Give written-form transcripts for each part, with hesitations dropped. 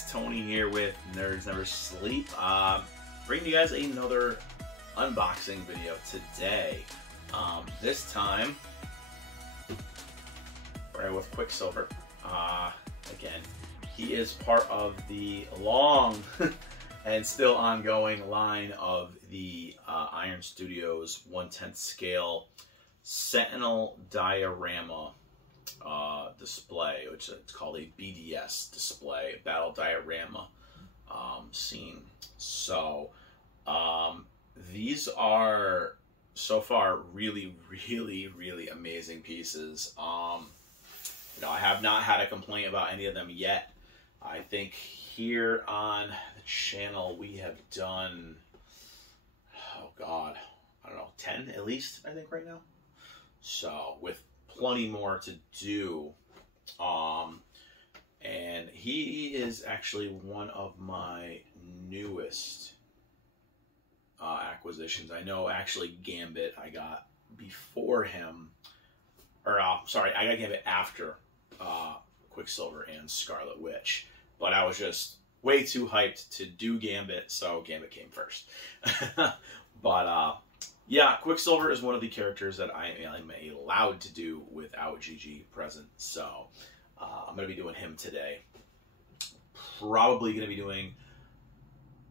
It's Tony here with Nerds Never Sleep. Bringing you guys another unboxing video today. This time, we're with Quicksilver. Again, he is part of the long and still ongoing line of the Iron Studios 1/10 scale Sentinel diorama display, which it's called a BDS display, battle diorama scene. So these are so far really amazing pieces. You know, I have not had a complaint about any of them yet. I think here on the channel we have done, oh god, I don't know, 10 at least, I think, right now. So with plenty more to do. And he is actually one of my newest acquisitions. I know actually Gambit I got before him, or sorry, I got Gambit after Quicksilver and Scarlet Witch, but I was just way too hyped to do Gambit, so Gambit came first. But yeah, Quicksilver is one of the characters that I am allowed to do without GG present, so I'm going to be doing him today. Probably going to be doing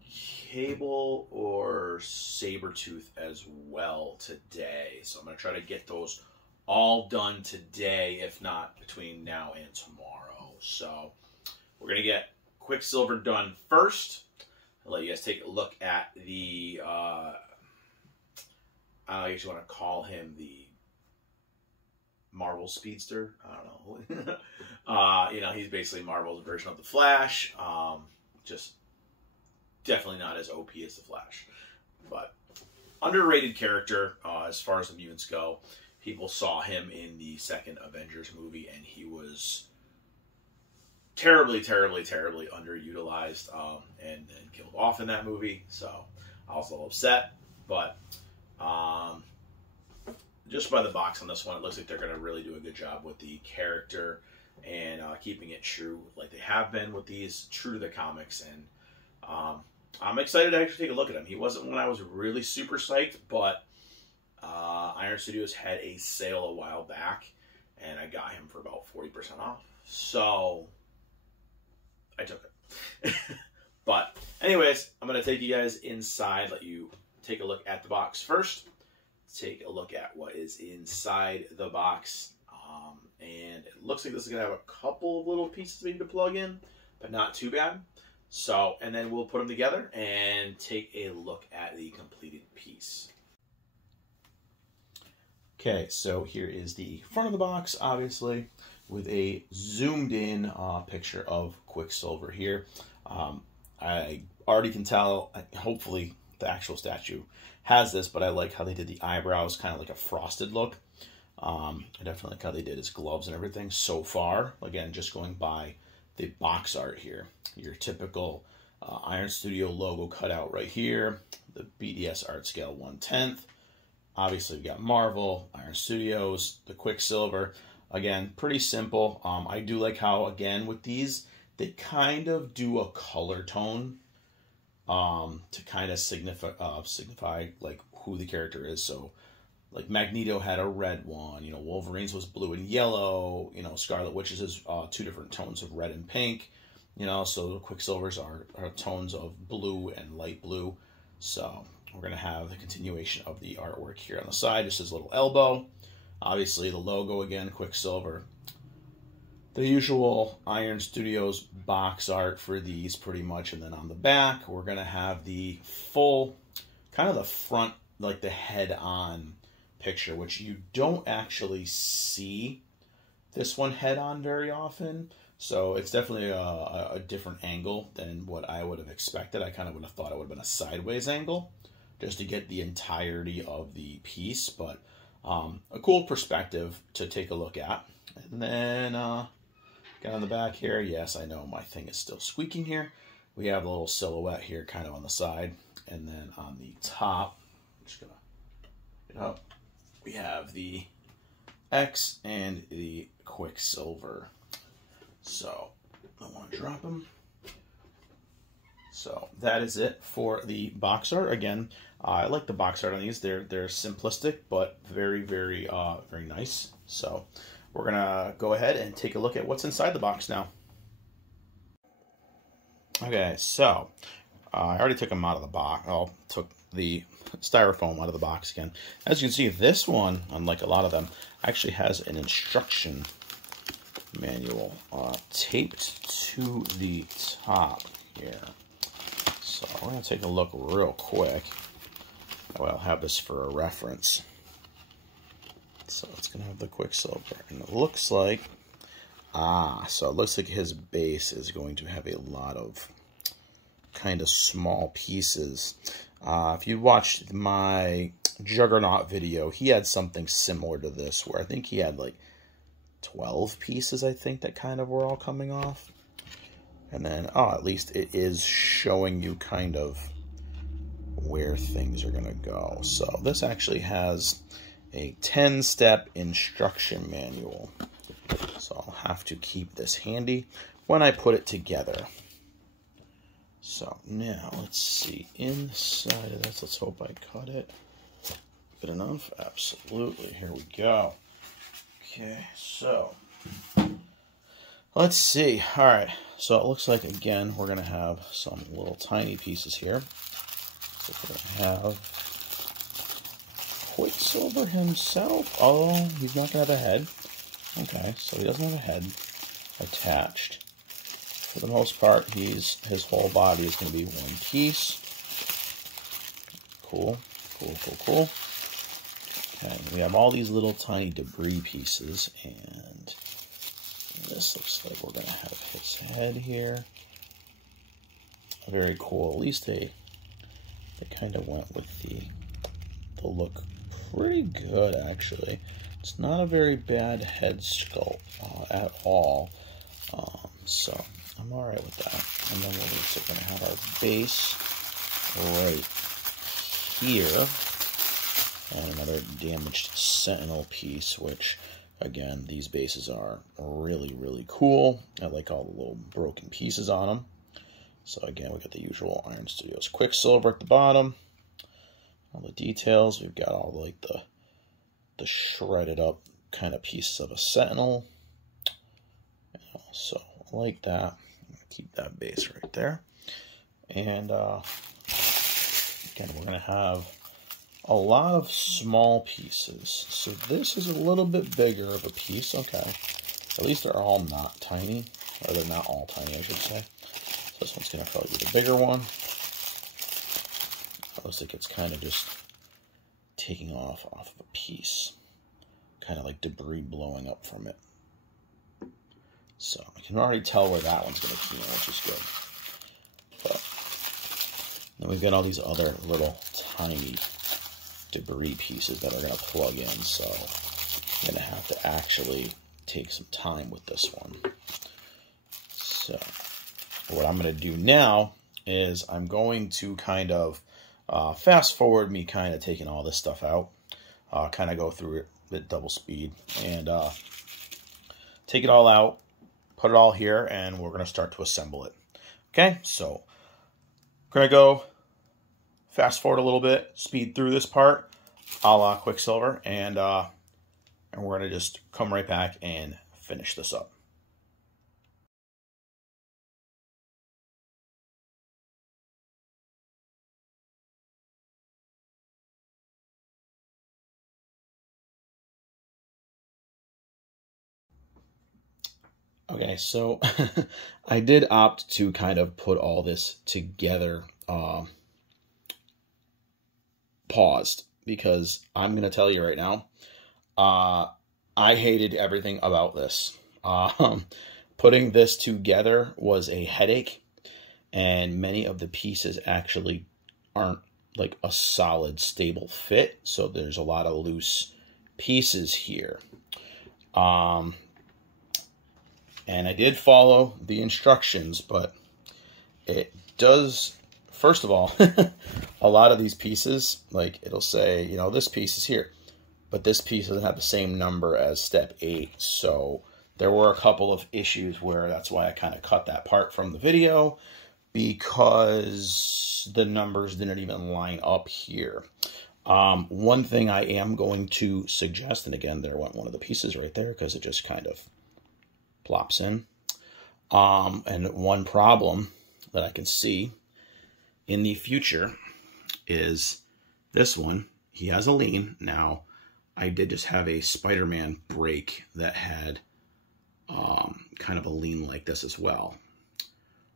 Cable or Sabretooth as well today, so I'm going to try to get those all done today, if not between now and tomorrow. So we're going to get Quicksilver done first. I'll let you guys take a look at the I guess you want to call him the Marvel Speedster. I don't know. You know, he's basically Marvel's version of the Flash. Just definitely not as OP as the Flash, but underrated character as far as the mutants go. People saw him in the second Avengers movie, and he was terribly underutilized and killed off in that movie. So I was a little upset, but just by the box on this one, it looks like they're going to really do a good job with the character and keeping it true like they have been with these, true to the comics. And I'm excited to actually take a look at him. He wasn't one I was really super psyched, but Iron Studios had a sale a while back, and I got him for about 40% off. So I took it. But anyways, I'm going to take you guys inside, let you take a look at the box first. Take a look at what is inside the box. And it looks like this is going to have a couple of little pieces we need to plug in, but not too bad. So, and then we'll put them together and take a look at the completed piece. Okay, so here is the front of the box, obviously, with a zoomed in picture of Quicksilver here. I already can tell, hopefully the actual statue has this, but I like how they did the eyebrows, kind of like a frosted look. I definitely like how they did his gloves and everything so far. Again, just going by the box art here. Your typical Iron Studio logo cut out right here. The BDS art scale 1/10. Obviously, we got Marvel, Iron Studios, the Quicksilver. Again, pretty simple. I do like how, again, with these, they kind of do a color tone to kind of signify like who the character is. So like Magneto had a red one, you know, Wolverine's was blue and yellow, you know, Scarlet Witch's is two different tones of red and pink, you know, so the Quicksilver's are tones of blue and light blue. So we're going to have the continuation of the artwork here on the side, just his little elbow. Obviously the logo again, Quicksilver. The usual Iron Studios box art for these pretty much, and then on the back we're going to have the full, kind of the front, like the head-on picture, which you don't actually see this one head-on very often, so it's definitely a different angle than what I would have expected. I kind of would have thought it would have been a sideways angle, just to get the entirety of the piece, but a cool perspective to take a look at. And then get on the back here. Yes, I know my thing is still squeaking here. We have a little silhouette here kind of on the side. And then on the top, I'm just going to get up, we have the X and the Quicksilver. So I want to drop them So that is it for the box art. Again, I like the box art on these. They're simplistic, but very, very, very nice. So we're gonna go ahead and take a look at what's inside the box now. Okay, so I already took them out of the box. I took the styrofoam out of the box again. As you can see, this one, unlike a lot of them, actually has an instruction manual taped to the top here. So we're going to take a look real quick. I'll have this for a reference. So it's going to have the Quicksilver. And it looks like, so it looks like his base is going to have a lot of kind of small pieces. If you watched my Juggernaut video, he had something similar to this, where I think he had like 12 pieces, I think, that kind of were all coming off. And then, at least it is showing you kind of where things are going to go. So this actually has a 10-step instruction manual. So I'll have to keep this handy when I put it together. So now let's see inside of this. Let's hope I cut it. Good enough? Absolutely. Here we go. Okay, so let's see. All right, so it looks like, again, we're going to have some little tiny pieces here. So we're going to have Quicksilver himself. Oh, he's not going to have a head. Okay, so he doesn't have a head attached. For the most part, his whole body is going to be one piece. Cool, cool, cool, cool. Okay, we have all these little tiny debris pieces, and this looks like we're going to have his head here. Very cool. At least they kind of went with the look pretty good, actually. It's not a very bad head sculpt at all. So I'm all right with that. And then we're also going to have our base right here. And another damaged Sentinel piece, which, again, these bases are really, really cool. I like all the little broken pieces on them. So, again, we got the usual Iron Studios Quicksilver at the bottom. All the details. We've got all, like, the shredded up kind of pieces of a Sentinel. So, I like that. I'm going to keep that base right there. And, again, we're going to have a lot of small pieces. So this is a little bit bigger of a piece. Okay. At least they're all not tiny. Or they're not all tiny, I should say. So this one's going to probably be the bigger one. It looks like it's kind of just taking off of a piece. Kind of like debris blowing up from it. So I can already tell where that one's going to key in, which is good. But then we've got all these other little tiny debris pieces that are going to plug in, so I'm going to have to actually take some time with this one. So what I'm going to do now is I'm going to kind of fast forward me kind of taking all this stuff out, kind of go through it at double speed, and take it all out, put it all here, and we're going to start to assemble it. Okay, so we're going to go fast forward a little bit, speed through this part, a la Quicksilver, and we're going to just come right back and finish this up. Okay, so I did opt to kind of put all this together paused, because I'm going to tell you right now, I hated everything about this. Putting this together was a headache, and many of the pieces actually aren't like a solid, stable fit, so there's a lot of loose pieces here. And I did follow the instructions, but it does, first of all, a lot of these pieces, like it'll say, you know, this piece is here, but this piece doesn't have the same number as step 8. So there were a couple of issues where that's why I kind of cut that part from the video. because the numbers didn't even line up here. One thing I am going to suggest, and again, there went one of the pieces right there because it just kind of plops in. And one problem that I can see in the future is this one. He has a lean. Now, I did just have a Spider-Man break that had kind of a lean like this as well.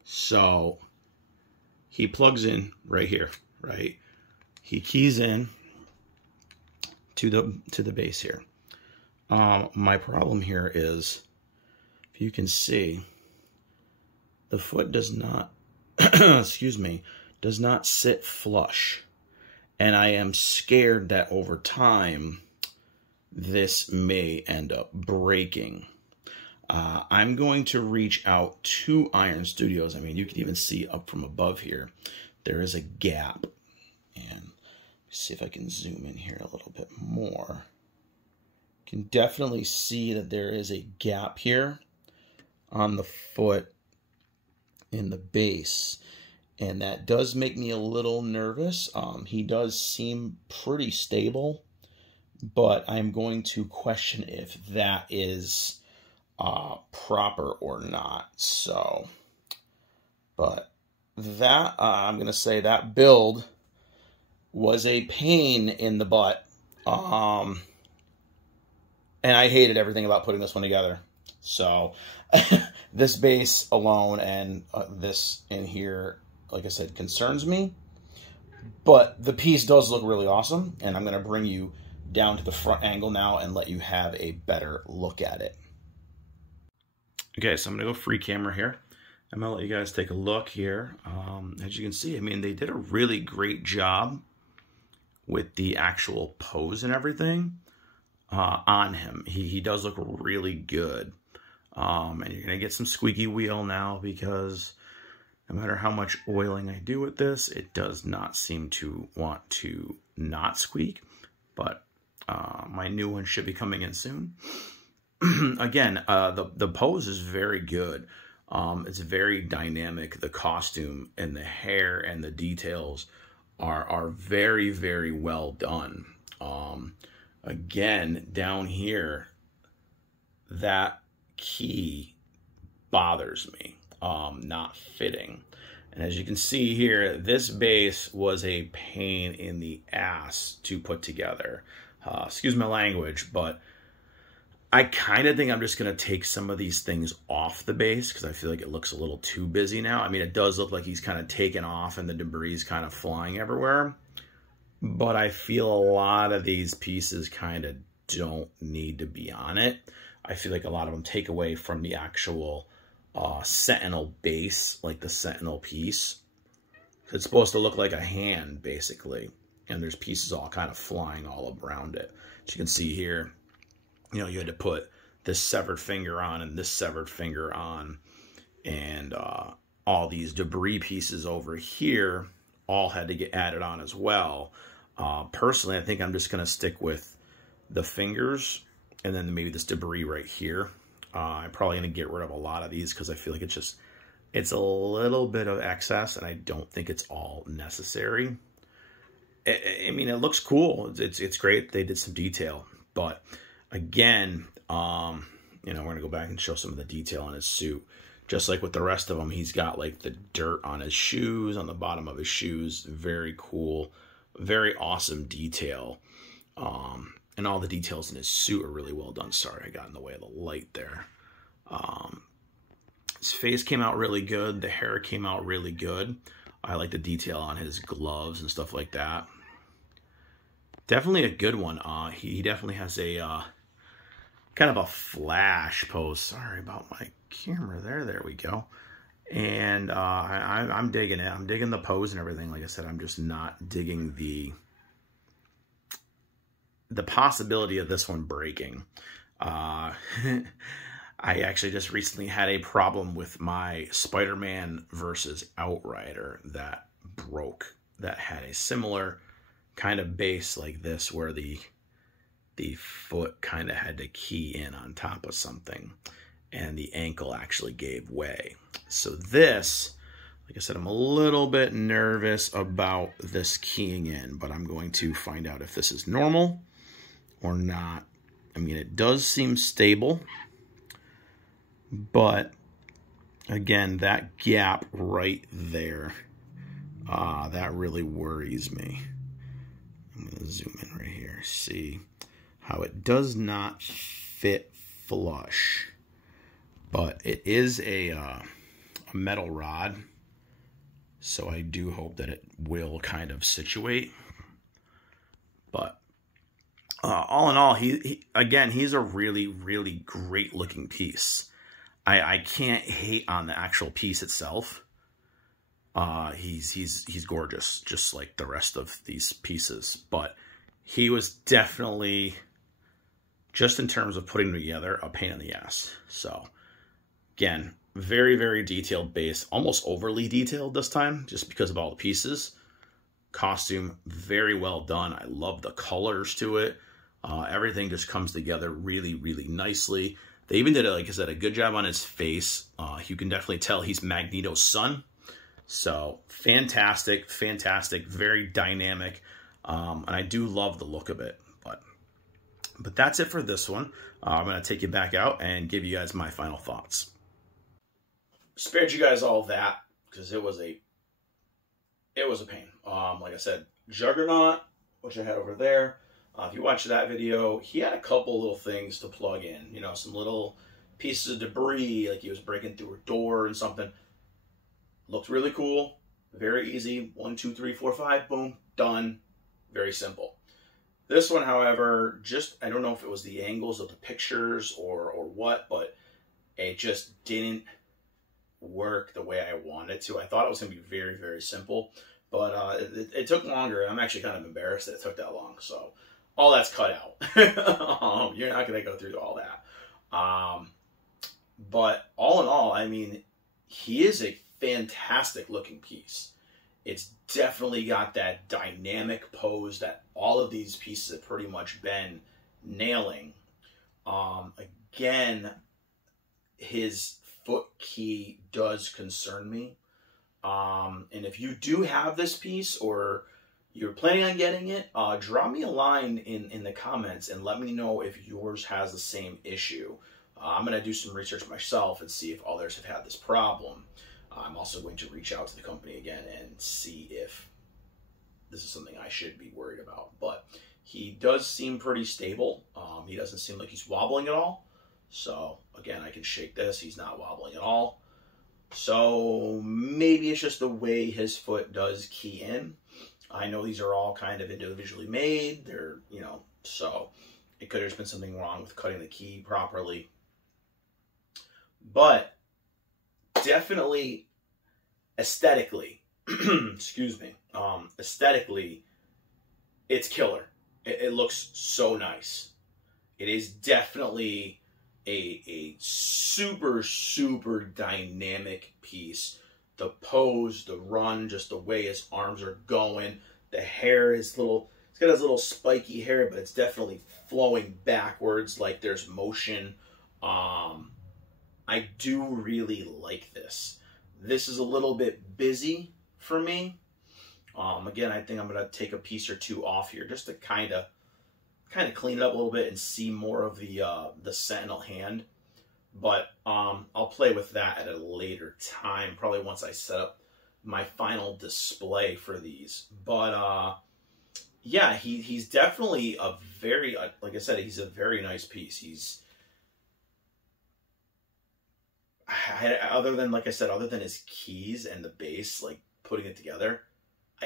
So he plugs in right here, right? He keys in to the base here. My problem here is, if you can see, the foot does not, excuse me, does not sit flush. And I am scared that over time, this may end up breaking. I'm going to reach out to Iron Studios. I mean, you can even see up from above here, there is a gap. And see if I can zoom in here a little bit more. You can definitely see that there is a gap here on the foot in the base. And that does make me a little nervous. He does seem pretty stable, but I'm going to question if that is proper or not. So, but that, I'm going to say that build was a pain in the butt. And I hated everything about putting this one together. So, this base alone and this in here, like I said, concerns me. But the piece does look really awesome, and I'm going to bring you down to the front angle now and let you have a better look at it. Okay, so I'm going to go free camera here. I'm going to let you guys take a look here. As you can see, I mean, they did a really great job with the actual pose and everything on him. He does look really good. And you're going to get some squeaky wheel now because no matter how much oiling I do with this, it does not seem to want to not squeak. But my new one should be coming in soon. Again, the pose is very good. It's very dynamic. The costume and the hair and the details are very, very well done. Again, down here, that key bothers me, not fitting. And as you can see here, this base was a pain in the ass to put together. Excuse my language, but I kind of think I'm just going to take some of these things off the base because I feel like it looks a little too busy now. I mean, it does look like he's kind of taken off and the debris is kind of flying everywhere. But I feel a lot of these pieces kind of don't need to be on it. I feel like a lot of them take away from the actual Sentinel base, like the Sentinel piece. It's supposed to look like a hand, basically. And there's pieces all kind of flying all around it. As you can see here, you know, you had to put this severed finger on and this severed finger on. And all these debris pieces over here all had to get added on as well. Personally, I think I'm just going to stick with the fingers and then maybe this debris right here. I'm probably going to get rid of a lot of these because I feel like it's a little bit of excess and I don't think it's all necessary. I mean, it looks cool. It's great. They did some detail, but again, you know, we're going to go back and show some of the detail on his suit. Just like with the rest of them, he's got like the dirt on his shoes, on the bottom of his shoes. Very cool. Very awesome detail. And all the details in his suit are really well done. Sorry, I got in the way of the light there. His face came out really good. The hair came out really good. I like the detail on his gloves and stuff like that. Definitely a good one. He definitely has a kind of a flash pose. Sorry about my camera there. There we go. And I'm digging it. I'm digging the pose and everything. Like I said, I'm just not digging the possibility of this one breaking. I actually just recently had a problem with my Spider-Man versus Outrider that broke. That had a similar kind of base like this where the foot kind of had to key in on top of something and the ankle actually gave way. So this, Like I said, I'm a little bit nervous about this keying in, but I'm going to find out if this is normal or not. I mean, it does seem stable, but again, that gap right there, that really worries me. I'm going to zoom in right here. See how it does not fit flush, but it is a metal rod, so I do hope that it will kind of situate. But all in all, he's a really, really great looking piece. I can't hate on the actual piece itself. He's gorgeous, just like the rest of these pieces. But he was definitely, just in terms of putting them together, a pain in the ass. So again, very, very detailed base, almost overly detailed this time, just because of all the pieces. Costume, very well done. I love the colors to it. Everything just comes together really, really nicely. They even did, like I said, a good job on his face. You can definitely tell he's Magneto's son. So fantastic, fantastic, very dynamic. And I do love the look of it. But that's it for this one. I'm going to take you back out and give you guys my final thoughts. Spared you guys all that because it was a pain. Like I said, Juggernaut, which I had over there. If you watch that video, he had a couple little things to plug in. You know, some little pieces of debris, like he was breaking through a door and something. Looked really cool. Very easy. 1, 2, 3, 4, 5. Boom. Done. Very simple. This one, however, I don't know if it was the angles of the pictures or what, but it just didn't work the way I wanted to. I thought it was going to be very, very simple, but it took longer, and I'm actually kind of embarrassed that it took that long. So all that's cut out. You're not going to go through all that. But all in all, I mean, he is a fantastic looking piece. It's definitely got that dynamic pose that all of these pieces have pretty much been nailing. Again, his foot key does concern me. And if you do have this piece or you're planning on getting it, drop me a line in the comments and let me know if yours has the same issue. I'm going to do some research myself and see if others have had this problem. I'm also going to reach out to the company again and see if this is something I should be worried about. But he does seem pretty stable. He doesn't seem like he's wobbling at all. So, again, I can shake this. He's not wobbling at all. So, maybe it's just the way his foot does key in. I know these are all kind of individually made. They're, you know, so it could have just been something wrong with cutting the key properly. But definitely aesthetically, excuse me, aesthetically, it's killer. It looks so nice. It is definitely a super, super dynamic piece. The pose, the run, just the way his arms are going. The hair is little, it's got his little spiky hair, but it's definitely flowing backwards like there's motion. I do really like this. This is a little bit busy for me. Again, I think I'm going to take a piece or two off here just to kind of clean it up a little bit and see more of the Sentinel hand. But I'll play with that at a later time, probably once I set up my final display for these. But yeah, he's definitely a very, like I said, he's a very nice piece. Other than, like I said, other than his keys and the base, like putting it together,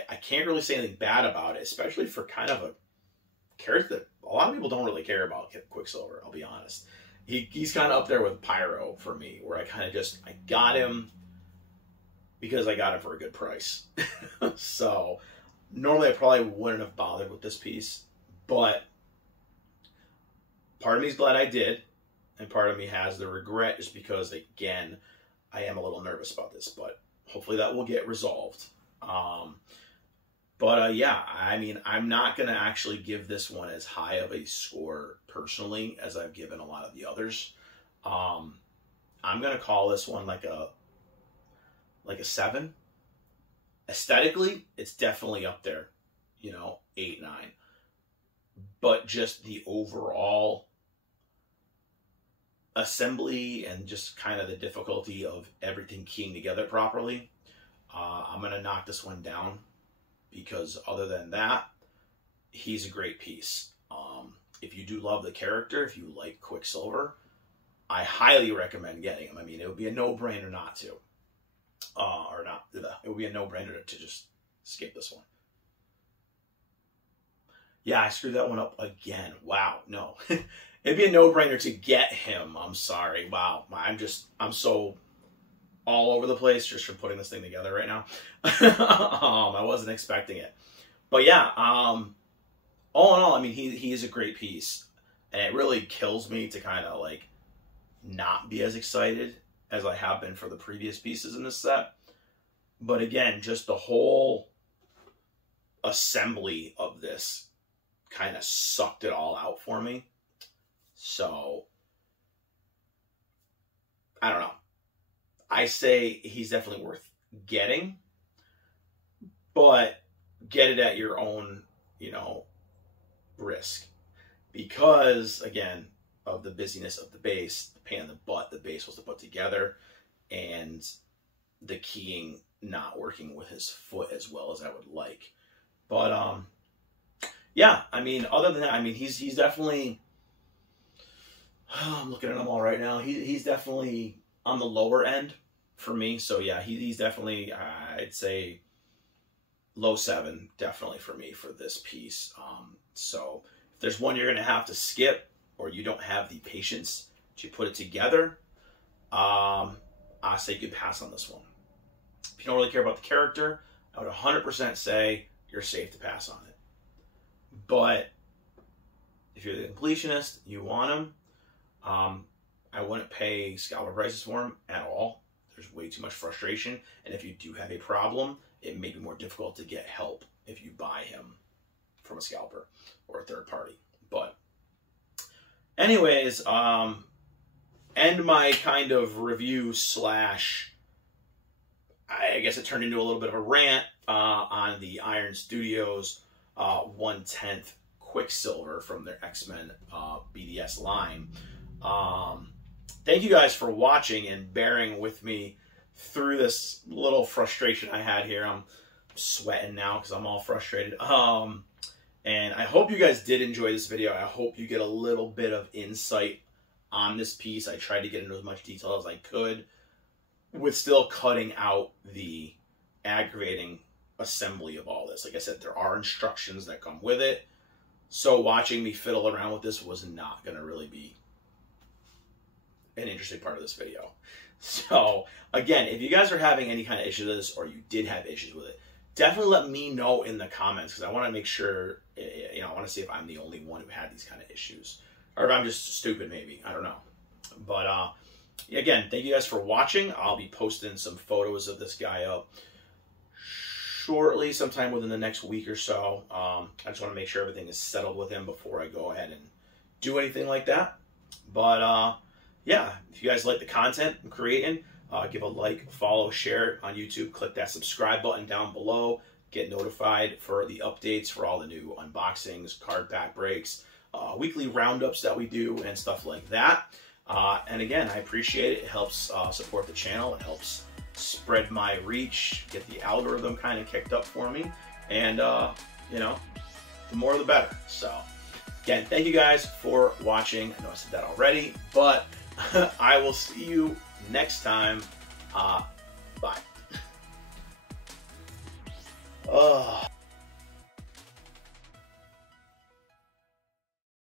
I can't really say anything bad about it, especially for kind of a character that a lot of people don't really care about, Quicksilver, I'll be honest. He's kind of up there with Pyro for me, where I got him because I got him for a good price. So normally I probably wouldn't have bothered with this piece, but part of me is glad I did, and part of me has the regret just because, again, I am a little nervous about this, but hopefully that will get resolved. Yeah, I mean, I'm not going to actually give this one as high of a score personally as I've given a lot of the others. I'm going to call this one like a 7. Aesthetically, it's definitely up there, 8, 9. But just the overall assembly and just kind of the difficulty of everything keying together properly, I'm going to knock this one down, because other than that, he's a great piece. If you do love the character, if you like Quicksilver, I highly recommend getting him. I mean, it would be a no-brainer not to. It would be a no-brainer to just skip this one. Yeah, I screwed that one up again. Wow, no. It'd be a no-brainer to get him. I'm sorry. Wow, I'm so all over the place just from putting this thing together right now. I wasn't expecting it. But yeah, all in all, I mean, he is a great piece. And it really kills me to kind of like not be as excited as I have been for the previous pieces in this set. But again, just the whole assembly of this kind of sucked it all out for me. So, I don't know. I say he's definitely worth getting, but get it at your own, risk. Because, again, of the busyness of the base, the pain in the butt the base was to put together, and the keying not working with his foot as well as I would like. But, yeah, I mean, other than that, I mean, he's definitely, I'm looking at them all right now, he's definitely on the lower end for me. So, yeah, he's definitely, I'd say, low 7, definitely for me for this piece. So, if there's one you're going to have to skip, or you don't have the patience to put it together, I say you could pass on this one. If you don't really care about the character, I would 100% say you're safe to pass on it. But if you're the completionist, you want him, I wouldn't pay scalper prices for him at all. There's way too much frustration. And if you do have a problem, it may be more difficult to get help if you buy him from a scalper or a third party. But anyways, end my kind of review slash, I guess it turned into a little bit of a rant on the Iron Studios 1/10 Quicksilver from their X-Men BDS line. Thank you guys for watching and bearing with me through this little frustration I had here. I'm sweating now because I'm all frustrated. And I hope you guys did enjoy this video. I hope you get a little bit of insight on this piece. I tried to get into as much detail as I could with still cutting out the aggravating assembly of all this. Like I said, there are instructions that come with it. So watching me fiddle around with this was not going to really be an interesting part of this video. So again, if you guys are having any kind of issues with this, or you did have issues with it, definitely let me know in the comments, because I want to make sure, I want to see if I'm the only one who had these kind of issues, or if I'm just stupid maybe, I don't know. But again, thank you guys for watching. I'll be posting some photos of this guy up shortly, sometime within the next week or so. I just want to make sure everything is settled with him before I go ahead and do anything like that. But yeah, if you guys like the content I'm creating, give a like, follow, share it on YouTube. Click that subscribe button down below. Get notified for the updates for all the new unboxings, card pack breaks, weekly roundups that we do, and stuff like that. And again, I appreciate it. It helps support the channel. It helps spread my reach, get the algorithm kind of kicked up for me. And, the more the better. So, again, thank you guys for watching. I know I said that already, but I will see you next time.